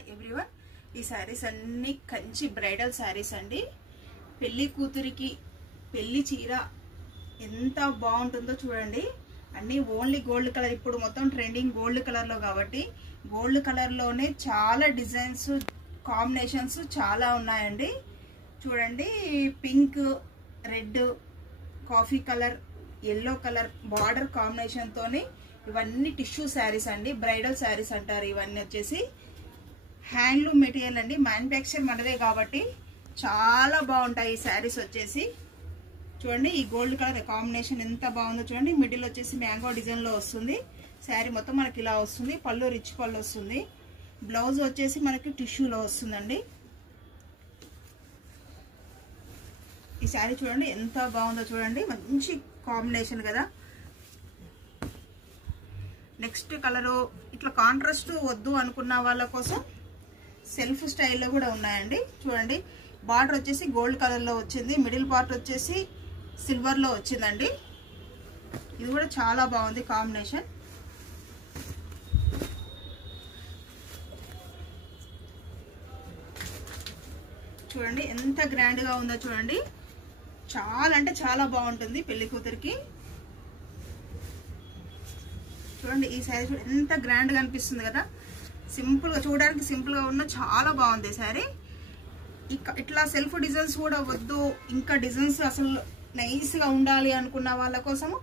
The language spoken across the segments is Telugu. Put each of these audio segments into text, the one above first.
ఎవ్రీవన్ ఈ సారీస్ అన్ని కంచి బ్రైడల్ సారీస్ అండి. పెళ్లి కూతురికి పెళ్లి చీర ఎంత బాగుంటుందో చూడండి. అన్ని ఓన్లీ గోల్డ్ కలర్, ఇప్పుడు మొత్తం ట్రెండింగ్ గోల్డ్ కలర్ లో కాబట్టి గోల్డ్ కలర్ లోనే చాలా డిజైన్స్ కాంబినేషన్స్ చాలా ఉన్నాయండి. చూడండి, pink, red, coffee colour, yellow colour border combination తోని ఇవన్నీ టిష్యూ శారీస్ అండి. బ్రైడల్ శారీస్ అంటారు ఇవన్నీ. వచ్చేసి హ్యాండ్లూమ్ మెటీరియల్ అండి, మ్యానుఫ్యాక్చర్ మనదే కాబట్టి చాలా బాగుంటాయి ఈ శారీస్. వచ్చేసి చూడండి, ఈ గోల్డ్ కలర్ కాంబినేషన్ ఎంత బాగుందో చూడండి. మిడిల్ వచ్చేసి మ్యాంగో డిజైన్ లో వస్తుంది. శారీ మొత్తం మనకి ఇలా వస్తుంది. పళ్ళు రిచ్ పళ్ళు వస్తుంది. బ్లౌజ్ వచ్చేసి మనకి టిష్యూలో వస్తుందండి. ఈ శారీ చూడండి ఎంత బాగుందో చూడండి, మంచి కాంబినేషన్ కదా. నెక్స్ట్ కలరు ఇట్లా కాంట్రాస్ట్ వద్దు అనుకున్న వాళ్ళ కోసం సెల్ఫ్ స్టైల్లో కూడా ఉన్నాయండి. చూడండి, బార్డర్ వచ్చేసి గోల్డ్ కలర్ లో వచ్చింది. మిడిల్ పార్ట్ వచ్చేసి సిల్వర్ లో వచ్చిందండి. ఇది కూడా చాలా బాగుంది కాంబినేషన్. చూడండి ఎంత గ్రాండ్ గా ఉందో చూడండి. చాలా అంటే చాలా బాగుంటుంది పెళ్లి కూతురికి. చూడండి ఈ శారీ చూడండి ఎంత గ్రాండ్ గా అనిపిస్తుంది కదా. సింపుల్ గా, చూడడానికి సింపుల్ గా ఉన్న చాలా బాగుంది శారీ. ఇట్లా సెల్ఫ్ డిజైన్స్ కూడా వద్దు, ఇంకా డిజైన్స్ అసలు నైస్ గా ఉండాలి అనుకున్న వాళ్ళ కోసము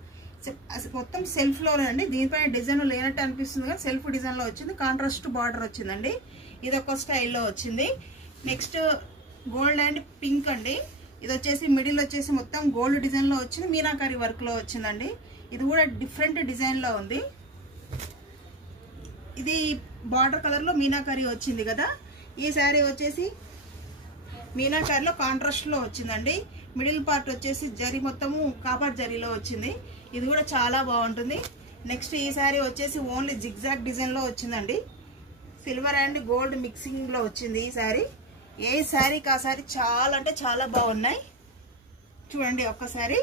మొత్తం సెల్ఫ్ లోనే అండి. దీనిపైన డిజైన్ లేనట్టు అనిపిస్తుంది కదా, సెల్ఫ్ డిజైన్ లో వచ్చింది. కాంట్రాస్ట్ బార్డర్ వచ్చిందండి. ఇది ఒక స్టైల్లో వచ్చింది. నెక్స్ట్ గోల్డ్ అండ్ పింక్ అండి. ఇది వచ్చేసి మిడిల్ వచ్చేసి మొత్తం గోల్డ్ డిజైన్ లో వచ్చింది. మీనాకారి వర్క్ లో వచ్చిందండి. ఇది కూడా డిఫరెంట్ డిజైన్ లో ఉంది. ఇది బార్డర్ కలర్ లో మీనాకారి వచ్చింది కదా. ఈ శారీ వచ్చేసి మీనాకారిలో కాంట్రాస్ట్ లో వచ్చిందండి. మిడిల్ పార్ట్ వచ్చేసి జరీ మొత్తము కాపర్ జరీలో వచ్చింది. ఇది కూడా చాలా బాగుంటుంది. నెక్స్ట్ ఈ శారీ వచ్చేసి ఓన్లీ జిగ్జాగ్ డిజైన్ లో వచ్చిందండి. సిల్వర్ అండ్ గోల్డ్ మిక్సింగ్ లో వచ్చింది ఈ శారీ. ఏ శారీకి ఆ శారీ చాలా అంటే చాలా బాగున్నాయి. చూడండి ఒక్కసారి.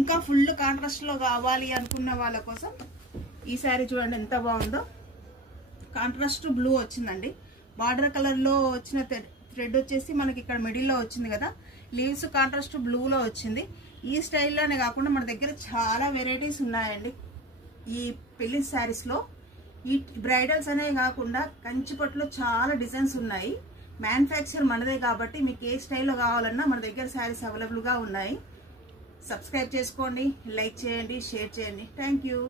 ఇంకా ఫుల్ కాంట్రాస్ట్ లో కావాలి అనుకున్న వాళ్ళ కోసం ఈ శారీ చూడండి ఎంత బాగుందో. కాంట్రాస్ట్ బ్లూ వచ్చిందండి. బార్డర్ కలర్ లో వచ్చిన థ్రెడ్ వచ్చేసి మనకి ఇక్కడ మిడిల్ లో వచ్చింది కదా. లీవ్స్ కాంట్రాస్ట్ బ్లూ లో వచ్చింది. ఈ స్టైల్లోనే కాకుండా మన దగ్గర చాలా వెరైటీస్ ఉన్నాయండి ఈ పెళ్లి శారీస్ లో. ఈ బ్రైడల్స్ అనే కాకుండా కంచిపట్టులో చాలా డిజైన్స్ ఉన్నాయి. మ్యానుఫ్యాక్చర్ మనదే కాబట్టి మీకు ఏ స్టైల్లో కావాలన్నా మన దగ్గర శారీస్ అవైలబుల్ గా ఉన్నాయి. సబ్స్క్రైబ్ చేసుకోండి, లైక్ చేయండి, షేర్ చేయండి. Thank you.